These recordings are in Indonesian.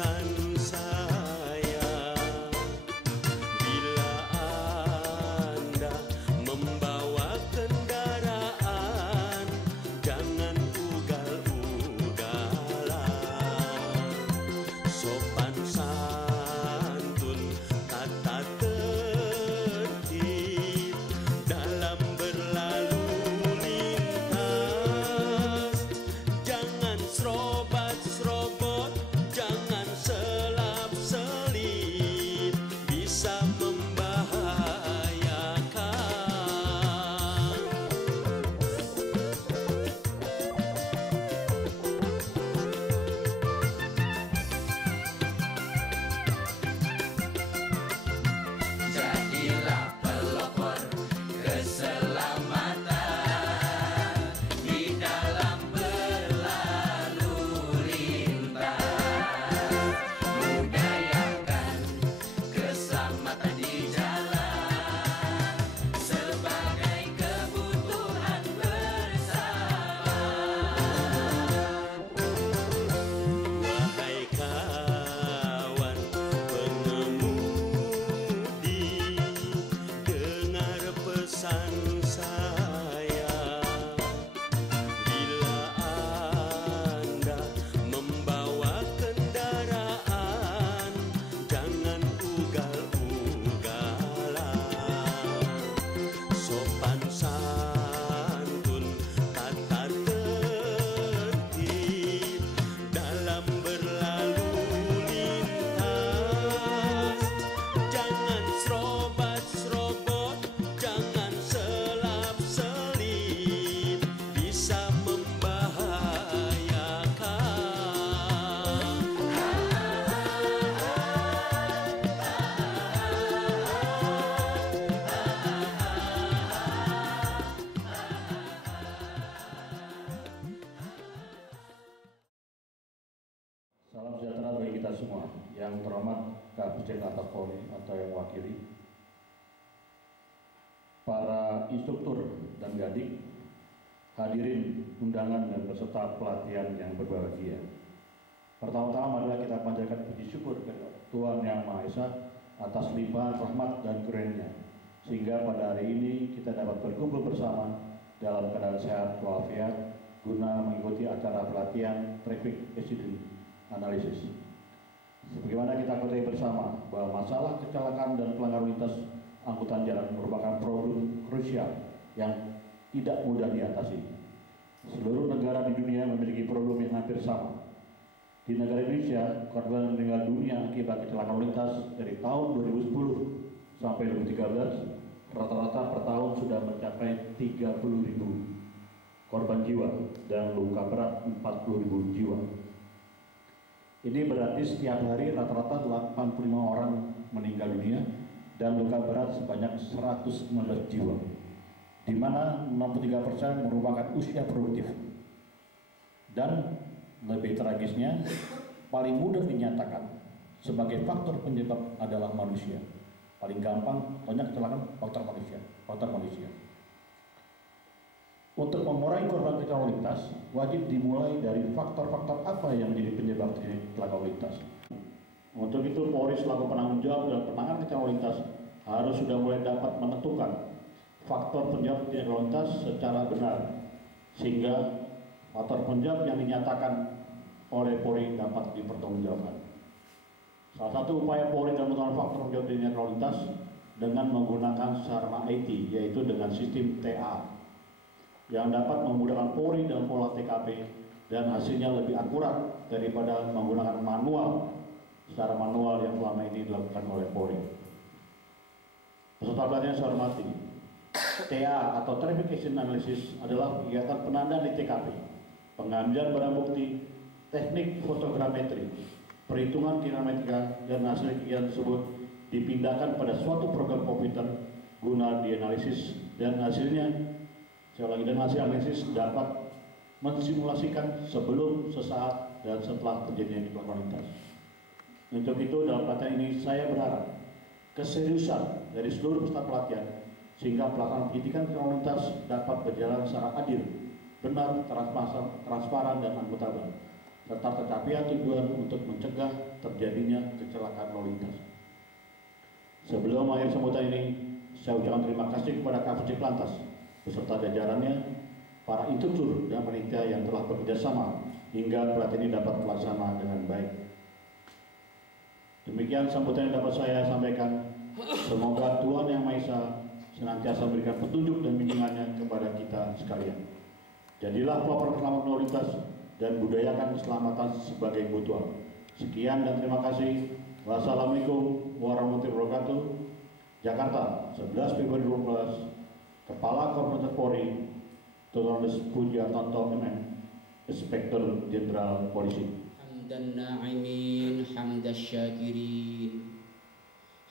pesan saya, bila Anda membawa kendaraan, jangan ugal-ugalan. Sopan santun, tata tertib dalam berlalu lintas. Jangan serobot-serobot, jangan selap-selip, bisa membahayakan. Jadilah pelopor keselamatan di dalam berlalu lintas. Budayakan keselamatan di jalan sebagai kebutuhan bersama. Wahai kawan pengemudi, dengar pesan saya, bila Anda membawa kendaraan, jangan ugal-ugalan. Sopan santun, tata tertib dalam berlalu lintas. Jangan serobot-serobot, jangan selap-selip, bisa membahayakan. Salam sejahtera bagi kita semua, yang terhormat Kapusden atau Polri atau yang wakili, para instruktur dan gadik, hadirin undangan dan peserta pelatihan yang berbahagia. Pertama-tama adalah kita panjatkan puji syukur kepada Tuhan Yang Maha Esa atas limpahan rahmat dan kurnia-Nya, sehingga pada hari ini kita dapat berkumpul bersama dalam keadaan sehat walafiat guna mengikuti acara pelatihan traffic accident analisis. Sebagaimana kita ketahui bersama bahwa masalah kecelakaan dan pelanggaran lintas angkutan jalan merupakan problem krusial yang tidak mudah diatasi. Seluruh negara di dunia memiliki problem yang hampir sama. Di negara Indonesia, korban meninggal dunia akibat kecelakaan lintas dari tahun 2010 sampai 2013 rata-rata per tahun sudah mencapai 30.000 korban jiwa dan luka berat 40.000 jiwa. Ini berarti setiap hari rata-rata 85 orang meninggal dunia dan luka berat sebanyak 119 jiwa, di mana 63% merupakan usia produktif. Dan lebih tragisnya, paling mudah dinyatakan sebagai faktor penyebab adalah manusia. Paling gampang, banyak kecelakaan faktor manusia. Untuk mengurangi korban kecelakaan lintas, wajib dimulai dari faktor-faktor apa yang menjadi penyebab kecelakaan lintas. Untuk itu, Polri selaku penanggung jawab dalam penanganan kecelakaan lintas harus sudah mulai dapat menentukan faktor penyebab kecelakaan lintas secara benar, sehingga faktor penyebab yang dinyatakan oleh Polri dapat dipertanggungjawabkan. Salah satu upaya Polri dalam menentukan faktor penyebab kecelakaan lintas dengan menggunakan sarana IT, yaitu dengan sistem TA, yang dapat memudahkan Polri dalam pola TKP dan hasilnya lebih akurat daripada menggunakan secara manual yang selama ini dilakukan oleh Polri. Peserta pelatihan saya hormati, TA atau Traffic Accident Analysis adalah kegiatan penandaan di TKP, pengambilan barang bukti, teknik fotogrametri, perhitungan kinematika, dan hasil kegiatan tersebut dipindahkan pada suatu program komputer guna dianalisis dan hasilnya hasil analisis dapat mensimulasikan sebelum, sesaat, dan setelah terjadinya kecelakaan lintas. Untuk itu, dalam pelatihan ini saya berharap keseriusan dari seluruh peserta pelatihan sehingga pelaksanaan pendidikan kecelakaan lintas dapat berjalan secara adil, benar, transparan, dan akuntabel, serta tercapainya tujuan untuk mencegah terjadinya kecelakaan lalu lintas. Sebelum mengakhiri sambutan ini, saya ucapkan terima kasih kepada Kapolsek Lantas beserta jajarannya, para instruktur dan panitia yang telah bekerja sama hingga pelatihan ini dapat terlaksana dengan baik. Demikian sambutan yang dapat saya sampaikan. Semoga Tuhan Yang Maha Esa senantiasa memberikan petunjuk dan bimbingannya kepada kita sekalian. Jadilah pelopor keselamatan lalu lintas dan budayakan keselamatan sebagai kebutuhan. Sekian dan terima kasih. Wassalamualaikum warahmatullahi wabarakatuh. Jakarta, 11 Februari 2012. Kepala Korlantas Polri, Tuan Pujiartanto MM, Inspektur Jenderal Polisi. Hamdan na'imin, hamdan syakirin,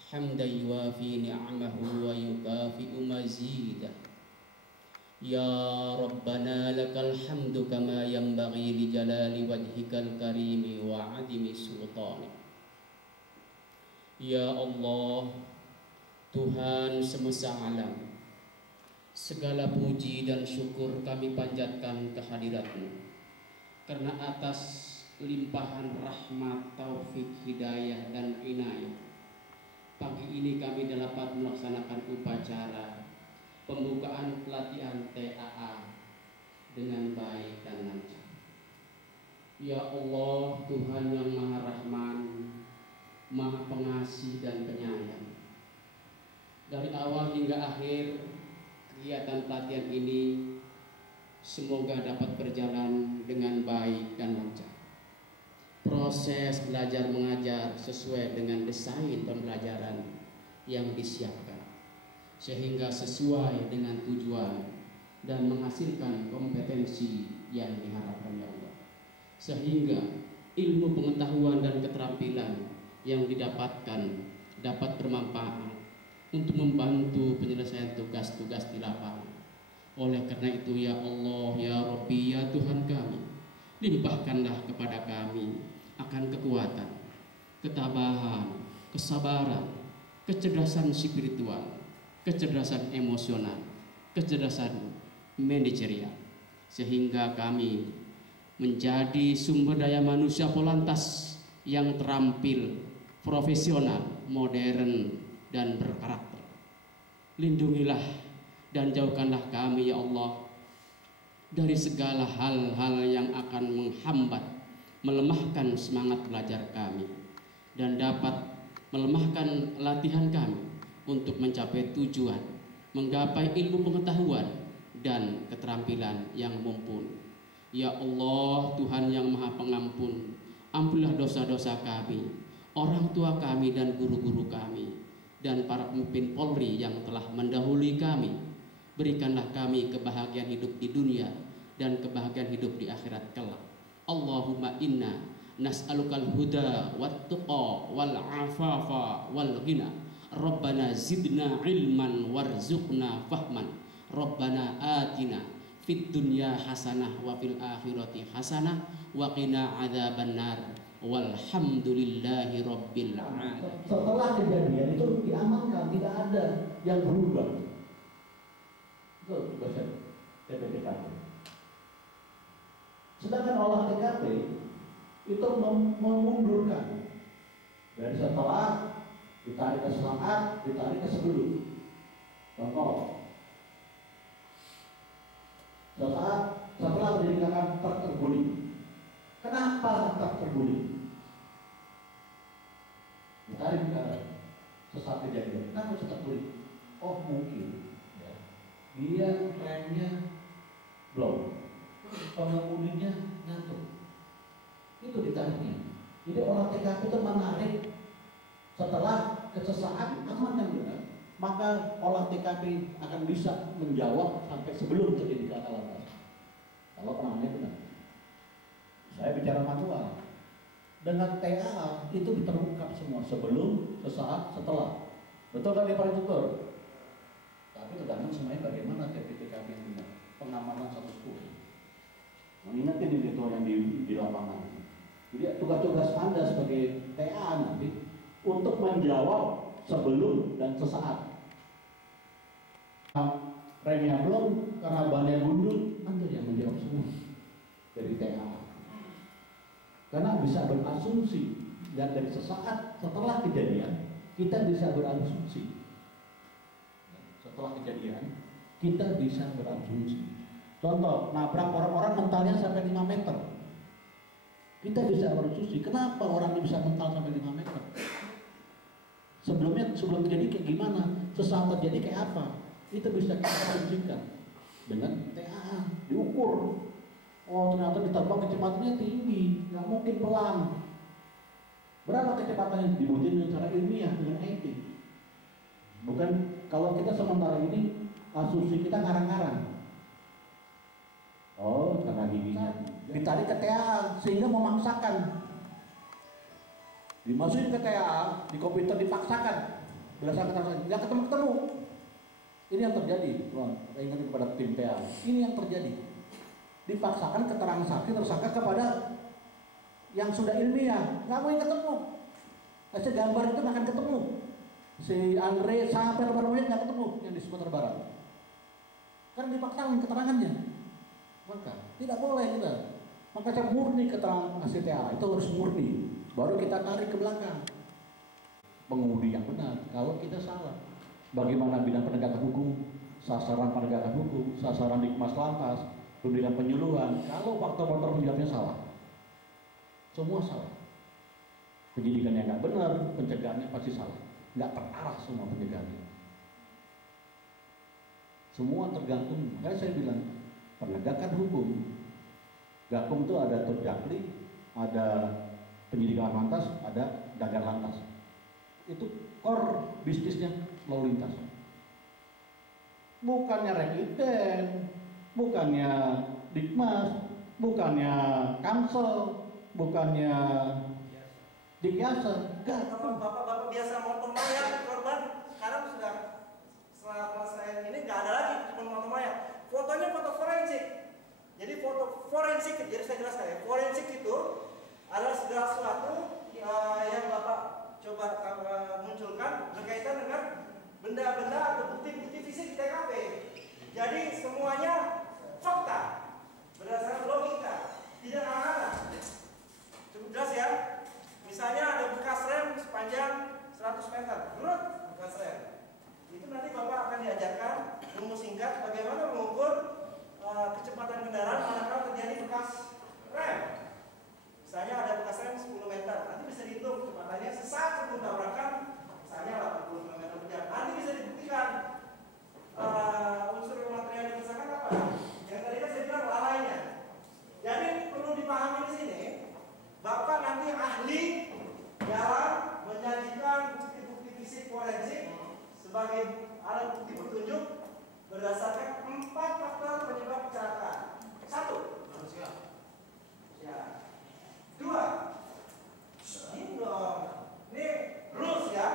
hamdan yuwafi ni'amahu wa yukafi'u mazidah. Ya Rabbana lakal hamdu kama yanbaghi li jalali wajhikal karimi wa adimi sultanik. Ya Allah, Tuhan semesta alam, segala puji dan syukur kami panjatkan kehadirat-Mu karena atas limpahan rahmat, taufik, hidayah, dan inayah. Pagi ini kami dapat melaksanakan upacara pembukaan pelatihan TAA dengan baik dan lancar. Ya Allah, Tuhan yang Maha Rahman, Maha Pengasih dan Penyayang, dari awal hingga akhir kegiatan pelatihan ini semoga dapat berjalan dengan baik dan lancar. Proses belajar mengajar sesuai dengan desain pembelajaran yang disiapkan, sehingga sesuai dengan tujuan dan menghasilkan kompetensi yang diharapkan ya Allah, sehingga ilmu pengetahuan dan keterampilan yang didapatkan dapat bermanfaat untuk membantu penyelesaian tugas-tugas di lapangan. Oleh karena itu ya Allah, ya Rabbi, ya Tuhan kami, limpahkanlah kepada kami akan kekuatan, ketabahan, kesabaran, kecerdasan spiritual, kecerdasan emosional, kecerdasan manajerial, sehingga kami menjadi sumber daya manusia Polantas yang terampil, profesional, modern, dan berkarakter. Lindungilah dan jauhkanlah kami ya Allah dari segala hal-hal yang akan menghambat, melemahkan semangat belajar kami, dan dapat melemahkan latihan kami untuk mencapai tujuan, menggapai ilmu pengetahuan dan keterampilan yang mumpuni. Ya Allah, Tuhan yang Maha Pengampun, ampunilah dosa-dosa kami, orang tua kami dan guru-guru kami, dan para pemimpin Polri yang telah mendahului kami. Berikanlah kami kebahagiaan hidup di dunia dan kebahagiaan hidup di akhirat kelak. Allahumma inna nas'alukal huda wat tuqa wal afafa wal ghina. Rabbana zidna ilman warzuqna fahman. Rabbana atina fid dunya hasanah wa fil akhirati hasanah wa qina adzabannar. Walhamdulillahi rabbil alamin. Setelah kejadian itu diamankan, tidak ada yang berubah. Itu tugasnya TPTKP. Sedangkan olah TKP itu memundurkan dari setelah ditarik ke saat, ditarik ke sebelum. Contoh, setelah menjadikan truk terguling. Kenapa truk terguling? Ditarik ke sesaat kejadian. Kenapa bisa terguling? Oh mungkin ya, dia remnya belum, pengemudinya ngantuk. Itu ditariknya. Jadi olah TKP itu menarik setelah kesesaan aman yang benar, maka olah TKP akan bisa menjawab sampai sebelum terjadi kecelakaan. Kalau penanganannya benar. Saya bicara manual. Dengan TA itu terungkap semua sebelum, sesaat, setelah. Betul kan ya Pak Instruktur? Tapi tergantung semuanya bagaimana TPTKP yang benar. Pengamanan 110. Mengingatkan itu yang di lapangan. Jadi tugas-tugas Anda sebagai TA nanti untuk menjawab sebelum dan sesaat. Remnya belum karena bannya gundul, Anda yang menjawab semua dari TA. Karena bisa berasumsi, dan dari sesaat setelah kejadian kita bisa berasumsi. Setelah kejadian kita bisa berasumsi. Contoh, nabrak orang-orang mentalnya sampai 5 meter. Kita bisa berasumsi, kenapa orang ini bisa mental sampai 5 meter? Sebelum terjadi kayak gimana? Sesaat terjadi kayak apa? Itu bisa kita asumsikan dengan TAA, diukur. Oh, ternyata diterbang kecepatannya tinggi, nggak mungkin pelan. Berapa kecepatannya? Dibuktikan dengan cara ilmiah, dengan etik. Bukan kalau kita sementara ini asumsi kita ngarang-ngarang. Oh, karena giginya ditarik ke TAA sehingga memaksakan. Dimasukin ke TAA, di komputer dipaksakan. Berdasarkan nggak ketemu-ketemu. Ini yang terjadi, teman. Saya ingatkan kepada tim TAA. Ini yang terjadi. Dipaksakan keterangan saksi tersangka kepada yang sudah ilmiah, nggak mau ketemu. Hasil gambar itu nggak akan ketemu. Si Andre sampai lebar-lebarnya nggak ketemu yang di Sumatera Barat. Karena dipaksakan keterangannya. Maka tidak boleh kita. Maka saya murni keterangan hasil TAA itu harus murni. Baru kita tarik ke belakang. Pengemudi yang benar. Kalau kita salah, bagaimana bidang penegakan hukum, sasaran penegakan hukum, sasaran Dikmas Lantas, pemberian penyuluhan, kalau faktor-faktor penyebabnya salah, semua salah. Penyidikan yang nggak benar, pencegahannya pasti salah, nggak terarah semua pencegahannya. Semua tergantung. Makanya saya bilang penegakan hukum, Gakum itu ada Terjakli, ada penyidikan lantas, ada dagang lantas. Itu core bisnisnya lalu lintas. Bukannya rekiden, bukannya Dikmas, bukannya Kamsel, bukannya Dikyasa. Kalau bapak-bapak biasa motong mayat korban, sekarang sudah setelah selesai ini nggak ada lagi cuma motong mayat. Fotonya foto forensik. Jadi foto forensik, jadi saya jelaskan ya. Forensik itu adalah segala sesuatu yang bapak coba munculkan berkaitan dengan benda-benda atau bukti-bukti fisik di TKP. Jadi semuanya fakta berdasarkan logika, tidak angan-angan. Cukup jelas ya. Misalnya ada bekas rem sepanjang 100 meter, menurut bekas rem. Itu nanti bapak akan diajarkan rumus singkat bagaimana mengukur kecepatan kendaraan manakala terjadi bekas rem. Misalnya ada bekas rem 10 meter, nanti bisa dihitung kecepatannya sesaat sebelum tabrakan, misalnya 80 km per jam. Nanti bisa dibuktikan unsur material yang dibesarkan apa? Yang tadi kan saya bilang lalainya. Jadi perlu dipahami di sini, bapak nanti ahli dalam menyajikan bukti-bukti fisik forensik sebagai alat bukti petunjuk berdasarkan 4 faktor penyebab kecelakaan. 1. Manusia. Ya. 2. Ini dong. Ini rules ya,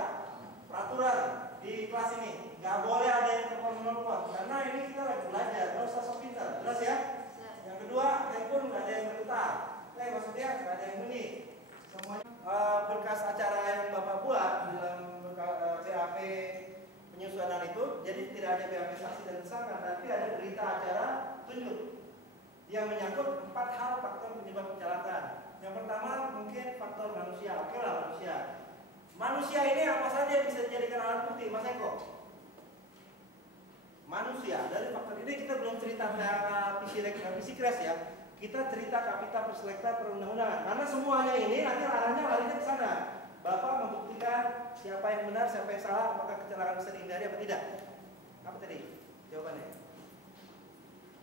peraturan di kelas ini. Nggak boleh ada yang telepon karena ini kita lagi belajar. Nggak usah sok pintar. Jelas ya? Yang kedua, handphone nggak ada yang bergetar. Maksudnya nggak ada yang bunyi. Semuanya berkas acara yang bapak buat dalam BAP penyusunan itu, jadi tidak ada BAP saksi dan tersangka, tapi ada berita acara tunjuk yang menyangkut 4 hal faktor penyebab kecelakaan. Yang pertama mungkin faktor manusia. Oke lah manusia. Manusia ini apa saja yang bisa dijadikan alat bukti, Mas Eko? Manusia. Dari faktor ini kita belum cerita Pisikres ya. Kita cerita Kapita Perselekta Perundang-undangan. Karena semuanya ini nanti arahnya larinya ke sana. Bapak membuktikan siapa yang benar, siapa yang salah, apakah kecelakaan bisa dihindari apa tidak. Apa tadi jawabannya?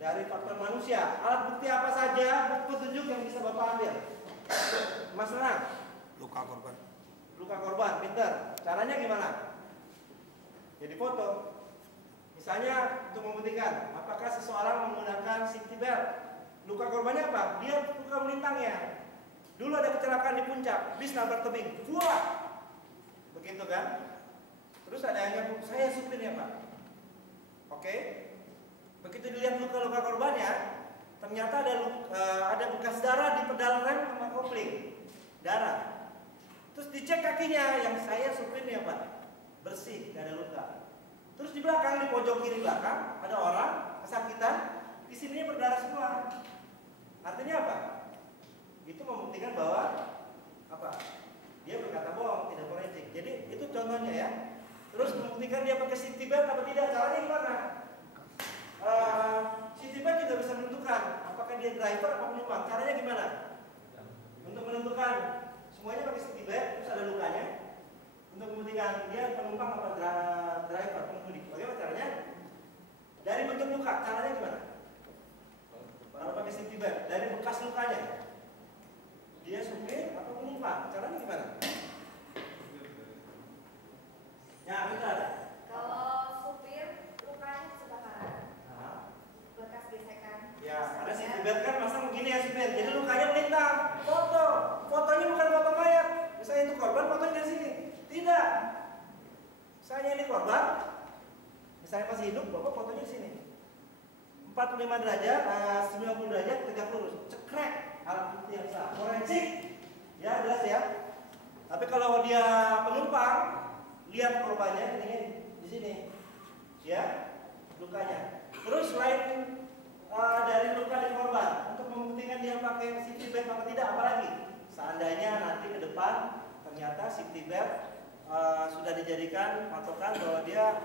Dari faktor manusia, alat bukti apa saja, bukti petunjuk yang bisa Bapak ambil? Mas Renang? Luka korban. Luka korban, pinter. Caranya gimana? Jadi foto. Misalnya untuk membuktikan apakah seseorang menggunakan safety belt. Luka korbannya apa? Dia luka melintangnya. Dulu ada kecelakaan di puncak, bis nabrak tebing. Wah! Begitu kan? Terus ada yang saya supirnya Pak. Oke. Begitu dilihat luka-luka korbannya, ternyata ada bekas darah di pedal rem sama kopling. Darah. Terus dicek kakinya, yang saya supirnya Pak. Bersih, tidak ada luka. Terus di belakang, di pojok kiri belakang, ada orang kesakitan, di sininya berdarah semua. Artinya apa? itu membuktikan bahwa apa? Dia berkata bohong, tidak forensik. Jadi itu contohnya ya. Terus membuktikan dia pakai safety belt apa tidak? Caranya gimana? Safety belt juga bisa menentukan apakah dia driver atau penumpang. Caranya gimana? Untuk menentukan semuanya pakai safety belt, terus ada lukanya. Untuk membuktikan dia penumpang apa driver, pengemudi. Bagaimana caranya? Dari bentuk luka, caranya gimana? Kalau pakai safety belt, dari bekas lukanya. Dia supir atau penumpang, caranya gimana? Ya, betul. Kalau supir lukanya kebakaran, bekas gesekan. Ya, ada safety belt kan masang begini ya supir. Jadi lukanya melintang. Fotonya bukan foto mayat. Misalnya itu korban, fotonya dari sini. Tidak. Misalnya ini korban, misalnya masih hidup, bapak fotonya di sini. 45 derajat, 90 derajat, tegak lurus, cekrek. Alat bukti yang sah, forensik, ya jelas ya. Tapi kalau dia penumpang, lihat korbannya ini di sini, ya lukanya. Terus selain dari luka di korban, untuk membuktikan dia pakai safety belt atau tidak, apalagi seandainya nanti ke depan ternyata safety belt sudah dijadikan patokan bahwa dia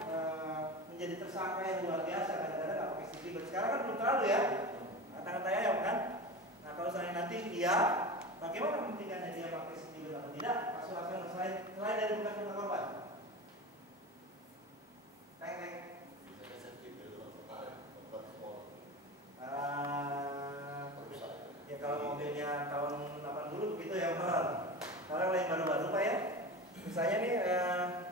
menjadi tersangka yang luar biasa, kadang-kadang nggak pakai safety belt. Sekarang kan belum terlalu ya, kata-katanya ya kan. Kalau saya nanti iya, bagaimana membuktikannya dia pakai safety belt atau tidak? Kasus-kasus selain dari bekas luka korban. Ya kalau mobilnya tahun 80 begitu ya mahal. Sekarang yang baru-baru Pak ya. Misalnya nih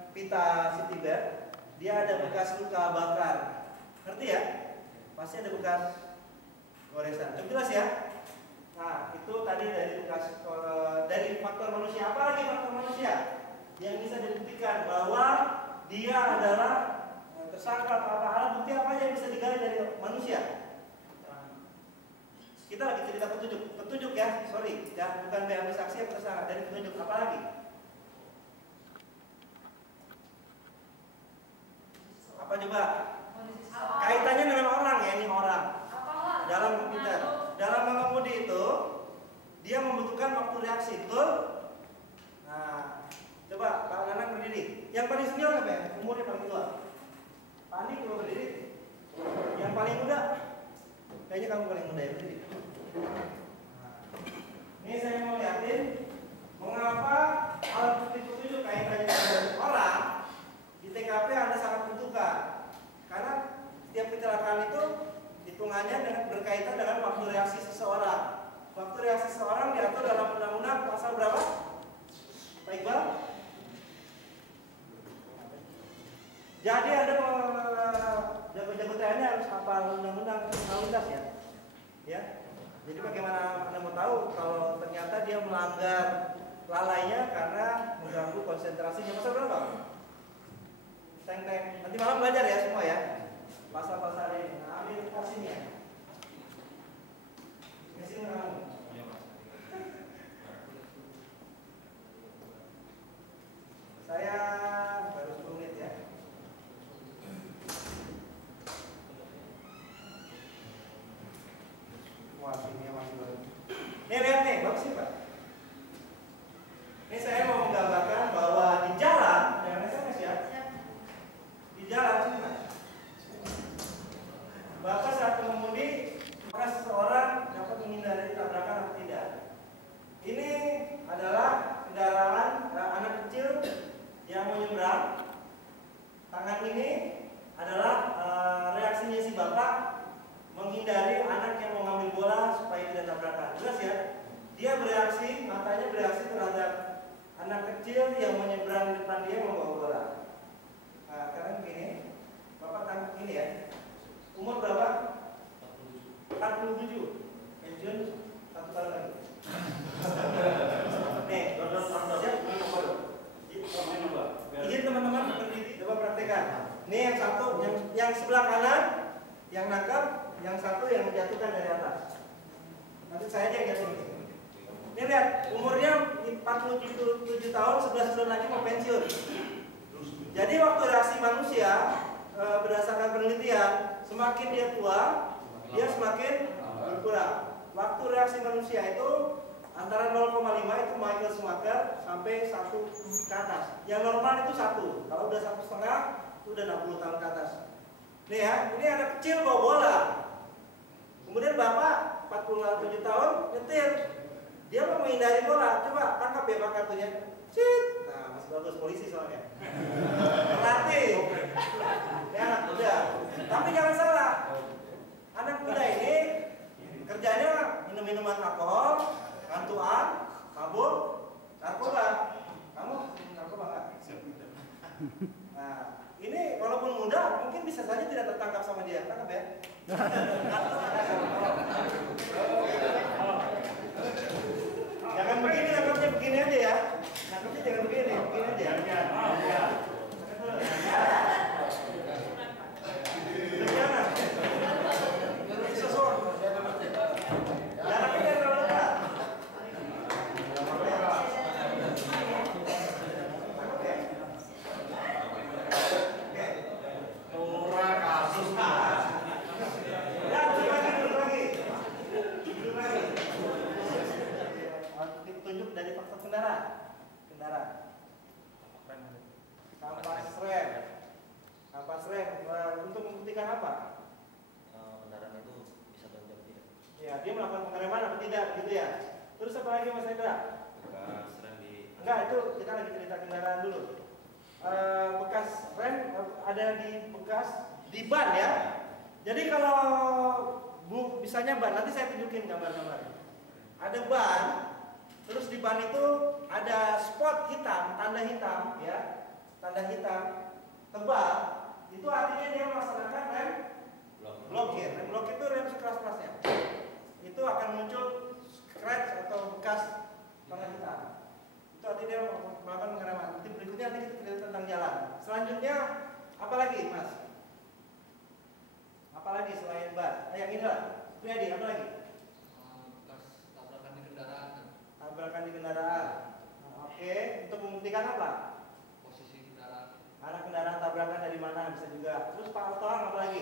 pita safety belt, dia ada bekas luka bakar. Ngerti ya? Pasti ada bekas goresan. Cukup jelas ya? Nah, itu tadi dari faktor manusia. Apa lagi faktor manusia yang bisa dibuktikan bahwa dia adalah tersangka atau apa? Alat bukti apa yang bisa digali dari manusia? Kita lagi cerita petunjuk ya, sorry, ya bukan BAB saksi yang tersangka, dari petunjuk. Apa lagi? Apa coba? Kaitannya dengan orang ya, ini orang. Dalam komputer, dalam mengemudi itu dia membutuhkan waktu reaksi, betul? Nah, coba Pak Nanang berdiri. Yang paling senior apa ya? Umurnya paling tua. Pak Andi coba berdiri. Yang paling muda, kayaknya kamu paling muda ya, berdiri. Nah, ini saya mau lihatin mengapa alat bukti petunjuk kaitannya dengan orang di TKP Anda sangat menentukan. Karena setiap kecelakaan itu hitungannya berkaitan dengan waktu reaksi seseorang. Waktu reaksi seseorang diatur dalam undang-undang pasal berapa? Pak Iqbal? Jadi ada jago-jago TNI harus hafal undang-undang lalu lintas ya. Ya. Jadi bagaimana Anda mau tahu kalau ternyata dia melanggar lalainya karena mengganggu konsentrasinya? Pasal berapa? Teng-teng. Nanti malam belajar ya semua ya. Pasal-pasal ini. Nah, ambil sini ya. Sini kamu. Saya baru 10 menit ya. Wah, ini masih baru. Nih lihat nih, bagus sih Pak. Ini saya mau menggambarkan bahwa di jalan, jangan SMS ya. Di jalan sini Pak. Bapak saat mengemudi, maka seseorang dapat menghindari tabrakan atau tidak. Ini adalah kendaraan anak kecil yang menyeberang. Tangan ini adalah reaksinya si bapak menghindari anak yang mau ngambil bola supaya tidak tabrakan. Jelas ya? Dia bereaksi, matanya bereaksi terhadap anak kecil yang menyeberang di depan dia membawa bola. Nah, sekarang begini, bapak tangkap ini ya. Umur berapa? 47. Pensiun 1 tahun lagi. Nih, izin teman-teman berdiri, coba praktekkan. Ini yang satu, yang sebelah kanan, yang nangkap, yang satu yang menjatuhkan dari atas. Nanti saya aja yang jatuh. Ini lihat, umurnya 47 tahun, 11 bulan lagi mau pensiun. Jadi waktu reaksi manusia berdasarkan penelitian, semakin dia tua, dia semakin berkurang. Waktu reaksi manusia itu Antara 0,5 itu Michael Schumacher sampai 1 ke atas. Yang normal itu 1. Kalau udah 1,5 itu udah 60 tahun ke atas. Nih ya, ini anak kecil bawa bola. Kemudian bapak 47 tahun nyetir. Dia mau menghindari bola. Coba tangkap ya pak kartunya. Cit. Nah, masih bagus polisi soalnya. Berarti ini anak muda. Tapi jangan salah. Anak muda ini kerjanya minum-minuman alkohol, ngantuan, mabuk, narkoba. Kamu narkoba nggak? Nah, ini walaupun muda mungkin bisa saja tidak tertangkap sama dia. Tangkap ya. Jangan begini, nangkapnya begini aja ya. Nangkapnya jangan begini, begini aja. Jangan. Sesuatu. Jaraknya terlalu dekat. Tunjuk dari faktor kendaraan. Kampas rem untuk membuktikan apa? Kendaraan itu bisa tonjok tidak? Ya, dia melakukan pengereman atau tidak, gitu ya. Terus apa lagi Mas Hendra? Bekas rem di. Enggak, itu kita lagi cerita kendaraan dulu. Bekas rem ada di bekas di ban ya. Jadi kalau misalnya ban, nanti saya tunjukin gambar-gambarnya. Ada ban, terus di ban itu ada spot hitam, tanda hitam ya, tanda hitam tebal. Itu artinya dia melaksanakan rem blokir. Rem blokir itu rem sekeras-kerasnya. Itu akan muncul scratch atau bekas tanda hitam. Itu artinya dia melakukan pengereman. Nanti berikutnya nanti kita cerita tentang jalan. Selanjutnya apa lagi, Mas? Apalagi selain ban? Yang ini lah. Priyadi, apa lagi? Tabrakan di kendaraan. Tabrakan di kendaraan. Nah, oke, untuk membuktikan apa? Posisi kendaraan. Anak kendaraan tabrakan dari mana bisa juga. Terus Pak Otohang apa lagi?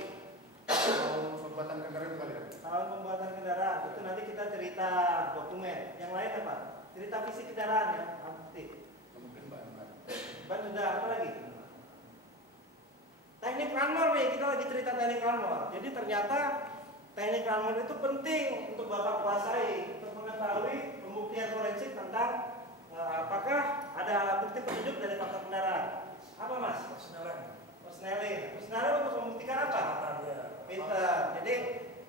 Pembuatan kendaraan kali ya? Tahun pembuatan kendaraan. Itu nanti kita cerita dokumen. Yang lain apa? Cerita fisik kendaraan ya. Bukti. Mungkin ban. Ban sudah, apa lagi? Teknik Ranmor nih, kita lagi cerita teknik Ranmor. Jadi ternyata teknik Ranmor itu penting untuk Bapak kuasai untuk mengetahui pembuktian forensik tentang apakah ada alat bukti petunjuk dari faktor kendaraan. Apa Mas? Persneling untuk membuktikan apa? Pinter. Jadi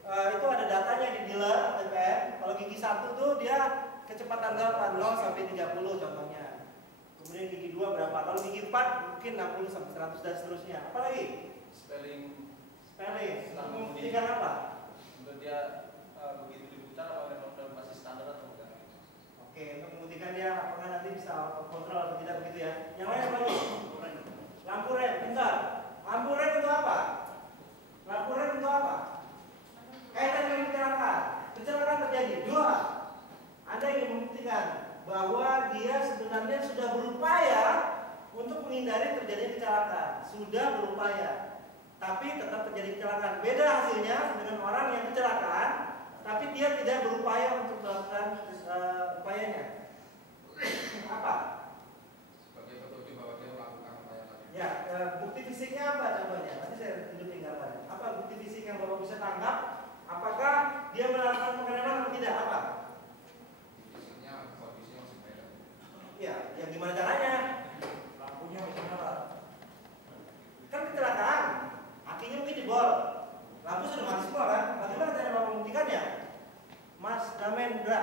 itu ada datanya di dealer TPM. Kalau gigi 1 tuh dia kecepatan berapa? 0 sampai 30 contohnya. Kemudian gigi 2 berapa? Kalau gigi 4 mungkin 60 sampai 100 dan seterusnya. Apa lagi? Spelling. Membuktikan apa? Untuk dia begitu diputar apa memang dalam basis standar atau bukan? Oke, untuk membuktikan dia apakah nanti bisa kontrol atau tidak begitu ya. Yang lain apa lagi? Lampu rem, bentar. Lampu rem itu apa? Lampu rem itu apa? Kaitan dengan kecelakaan. Kecelakaan terjadi. 2. Anda ingin membuktikan bahwa dia sebenarnya sudah berupaya untuk menghindari terjadi kecelakaan. Sudah berupaya, tapi tetap terjadi kecelakaan. Beda hasilnya dengan orang yang kecelakaan, tapi dia tidak berupaya untuk melakukan upayanya. Apa? Sebagai petunjuk bahwa dia melakukan upaya tadi. Ya, bukti fisiknya apa contohnya? Nanti saya tunjukin gambarnya. Apa bukti fisik yang Bapak bisa tangkap? Apakah dia melakukan pengereman atau tidak? Apa? Fisiknya kondisinya masih beda. Ya, yang gimana caranya? Lampunya masih nyala. Kan kecelakaan, akinya mungkin jebol. Lampu sudah mati semua kan? Bagaimana cara Bapak membuktikannya? Mas Damendra.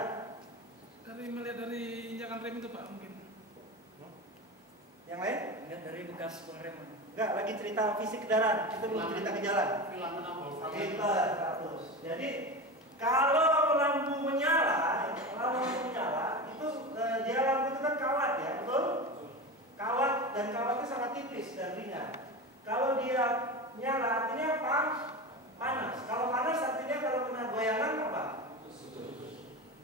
Melihat dari injakan rem itu Pak mungkin. Yang lain? Lihat dari bekas pengereman. Enggak, lagi cerita fisik kendaraan. Kita belum cerita ke jalan. Filter 100. Jadi kalau lampu menyala, itu dia lampu itu kan kawat ya, betul? Kawat dan kawatnya sangat tipis dan ringan. Kalau dia nyala artinya apa? Panas. Kalau panas artinya kalau kena goyangan apa?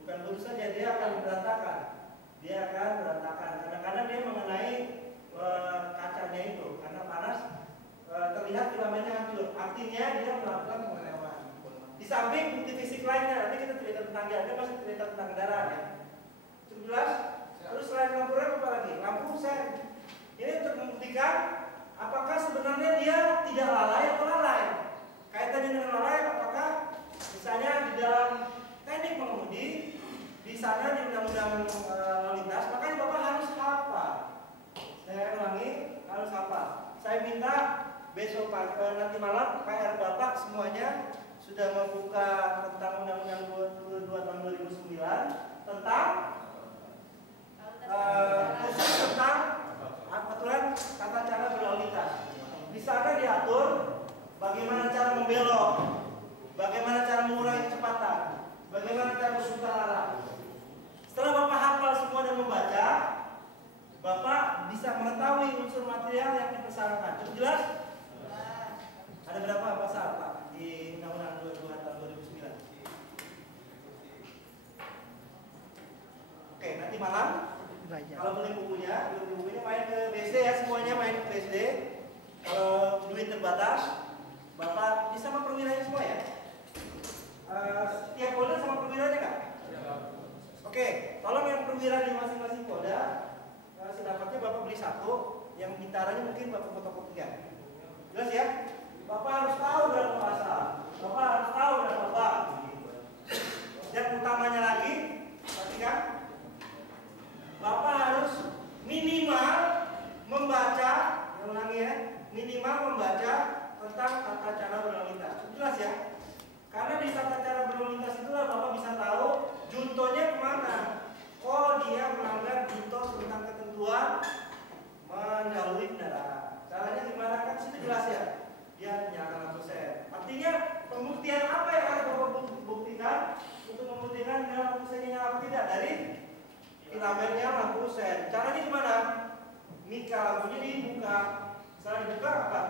Bukan putus saja, dia akan berantakan. Kadang-kadang dia mengenai kacanya itu karena panas terlihat filamennya hancur. Artinya dia melakukan pengereman. Di samping bukti fisik lainnya, nanti kita cerita tentang dia masih cerita tentang kendaraan ya. Terus selain lampu rem apa lagi? Lampu sen. Ini untuk membuktikan apakah sebenarnya dia tidak lalai atau lalai. Kaitannya dengan lalai, apakah misalnya di dalam teknik mengemudi, di sana di undang-undang lalu lintas, maka Bapak harus hafal. Saya ulangi, harus hafal. Saya minta besok nanti malam PR Bapak semuanya sudah membuka tentang Undang-Undang 22 tahun 2009 tentang khusus tentang aturan tata cara berlalu lintas. Di sana diatur bagaimana cara membelok, bagaimana cara mengurangi kecepatan, bagaimana cara berputar arah. Setelah Bapak hafal semua dan membaca, Bapak bisa mengetahui unsur material yang dipersyaratkan. Cukup jelas? Ada berapa pasal Pak di Undang-Undang 22 tahun 2009? Oke, nanti malam kalau beli bukunya main ke BSD ya, semuanya main ke BSD. Kalau duit terbatas, Bapak bisa sama perwiranya semua ya. Setiap polda sama perwiranya nggak? Oke, tolong yang perwira di masing-masing polda, sedapatnya Bapak beli satu, yang bintaranya mungkin Bapak fotokopikan. Jelas ya? Bapak harus tahu berapa pasal, Bapak harus tahu berapa bab. Dan utamanya lagi, perhatikan, Bapak harus minimal membaca, ulangi ya, minimal membaca tentang tata cara berlalu lintas. Jelas ya? Karena di tata cara berlalu lintas itulah Bapak bisa tahu juntonya kemana. Oh, dia melanggar junto tentang ketentuan mendahului kendaraan. Caranya gimana kan? Situ jelas ya. Dia nyalakan lampu sen. Artinya pembuktian apa yang harus Bapak buktikan untuk membuktikan lampu sen nyala atau tidak dari filamennya lampu sen. Caranya gimana? Mika lampunya dibuka. Setelah dibuka apa?